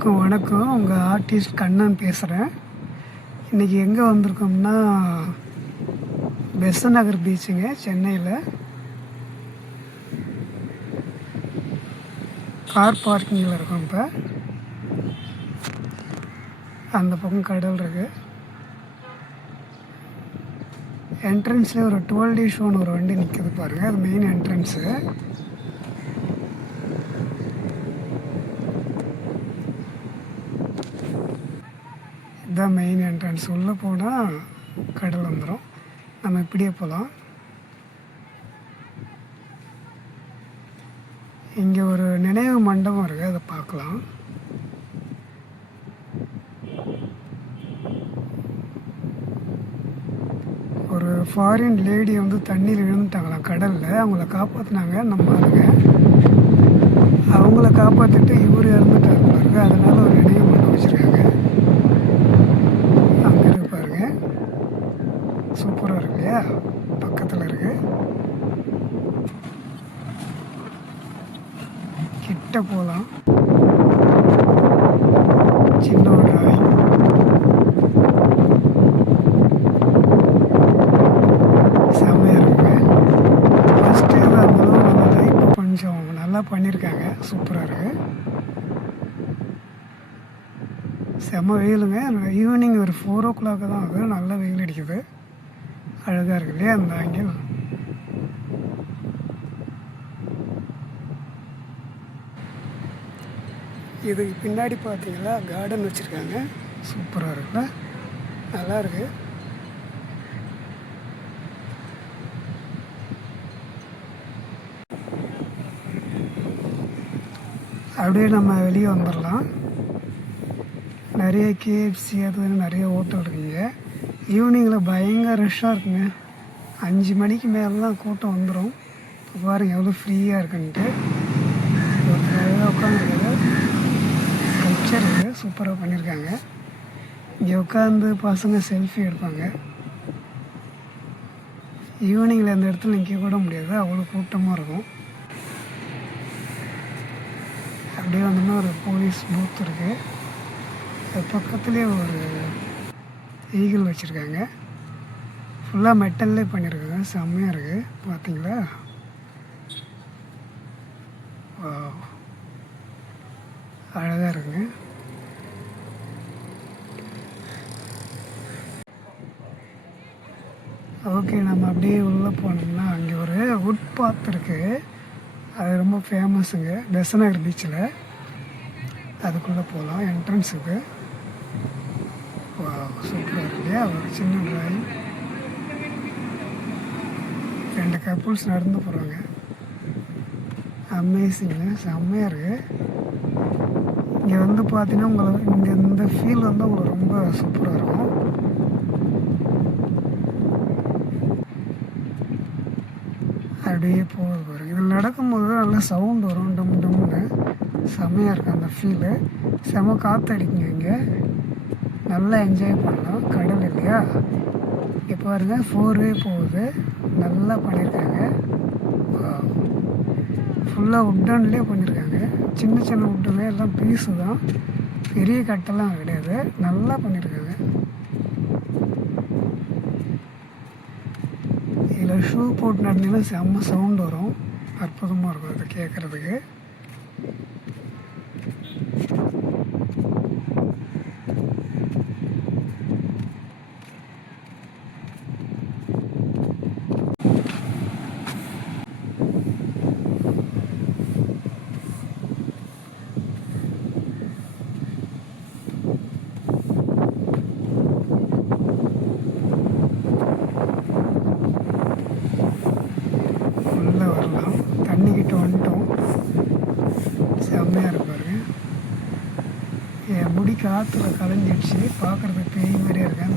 எல்லாருக்கும் வணக்கம். உங்கள் ஆர்டிஸ்ட் கண்ணன் பேசுகிறேன். இன்றைக்கி எங்கே வந்திருக்கோம்னா பெசன்ட் நகர் பீச்சுங்க, சென்னையில். கார் பார்க்கிங்கில் இருக்கோம். இப்போ அந்த பக்கம் கடல் இருக்குது. என்ட்ரன்ஸ்லேயே ஒரு 12D ஷோன்னு ஒரு வண்டி நிற்கிது பாருங்கள், அது மெயின் என்ட்ரன்ஸு. இதுதான் மெயின் என்ட்ரன்ஸ். உள்ளே போனால் கடல் வந்துடும். நம்ம இப்படியே போகலாம். இங்கே ஒரு நினைவு மண்டபம் இருக்குது, அதை பார்க்கலாம். ஒரு ஃபாரின் லேடி வந்து தண்ணியில் விழுந்துட்டாங்களாம் கடலில். அவங்கள காப்பாற்றினாங்க நம்ம ஆளுங்க. அவங்கள காப்பாற்றிட்டு இவர் இறந்துட்டார் பாருங்க. அதனால் ஒரு நினைவு மண்டபம் வச்சுருக்காங்க. அங்கே இருக்கு பாருங்க, சூப்பராக இருக்கு இல்லையா? பக்கத்தில் இருக்கு. கிட்ட போகலாம். சின்ன ஒரு டிராயிங். செம்மையாக இருக்குங்க. ஃபஸ்ட்டு அந்த நம்ம லைஃப் கொஞ்சம் நல்லா பண்ணியிருக்காங்க. சூப்பராக இருக்குது. செம்ம வெயிலுங்க. ஈவினிங் ஒரு 4 o'clock தான் ஆகுது. நல்ல வெயில் அடிக்குது. அழகாக இருக்கு இல்லையா அந்த ஆங்கிள்? இதுக்கு பின்னாடி பார்த்தீங்களா கார்டன் வச்சுருக்காங்க. சூப்பராக இருக்குல்ல? நல்லா இருக்கு. அப்படியே நம்ம வெளியே வந்துடலாம். நிறைய KFC அது நிறைய ஹோட்டல் இருக்குங்க. ஈவினிங்கில் பயங்கர ரஷ்ஷாக இருக்குங்க. 5 மணிக்கு மேலாம் கூட்டம் வந்துடும். இப்போ பாருங்கள் எவ்வளோ ஃப்ரீயாக இருக்குன்ட்டு. ஒரு உட்காந்துருக்காரு. கல்ச்சர் இருக்குது, சூப்பராக பண்ணியிருக்காங்க. இங்கே உட்காந்து பசங்க செல்ஃபி எடுப்பாங்க. ஈவினிங்கில் அந்த இடத்துல நிற்க கூட முடியாது, அவ்வளோ கூட்டமாக இருக்கும். அப்படியே வந்தோம்னா ஒரு போலீஸ் பூத் இருக்குது. அது பக்கத்துலேயே ஒரு ஈகிள் வச்சுருக்காங்க. ஃபுல்லாக மெட்டல்லே பண்ணியிருக்காங்க. செம்மையாக இருக்குது. பார்த்தீங்களா? அழகாக இருக்குங்க. ஓகே, நம்ம அப்படியே உள்ளே போனோம்னா அங்கே ஒரு வுட் பாத் இருக்குது. அது ரொம்ப ஃபேமஸுங்க பெசன்ட் நகர் பீச்சில். அதுக்குள்ளே போகலாம். என்ட்ரன்ஸுக்கு சூப்பராக இருக்கு இல்லையா? ஒரு சின்ன டிராயிங். 2 கப்புள்ஸ் நடந்து போகிறாங்க. அமேசிங்க, செம்மையாக இருக்குது. இங்கே வந்து பார்த்தீங்கன்னா உங்களுக்கு இந்த ஃபீல் வந்து உங்களுக்கு ரொம்ப சூப்பராக இருக்கும். அப்படியே போகுது பாருங்க. இதில் நடக்கும்போது நல்லா சவுண்ட் வரும், டம் டம்னு. செம்மையாக இருக்கும் அந்த ஃபீலு. செம காற்று அடிக்குங்க. இங்கே நல்லா என்ஜாய் பண்ணலாம். கடல் இல்லையா? இங்கே பாருங்கள் 4 way போகுது. நல்லா பண்ணியிருக்காங்க. ஃபுல்லாக உட்டன்லேயே பண்ணியிருக்காங்க. சின்ன சின்ன உட்டுங்க, எல்லாம் பீஸு தான், பெரிய கட்டெல்லாம் கிடையாது. நல்லா பண்ணியிருக்காங்க. இதில் ஷூ போட்டு நடந்தீங்கன்னா செம்ம சவுண்ட் வரும். அற்புதமாக இருக்கும் அது கேட்குறதுக்கு. வரலாம். தண்ணிக்கிட்ட வந்துட்டோம். செம்மையாக இருப்பாருங்க. என் முடி காற்றுல கலைஞ்சிடுச்சு. பார்க்குறதுக்கு பேய் மாதிரியே இருக்கேன்.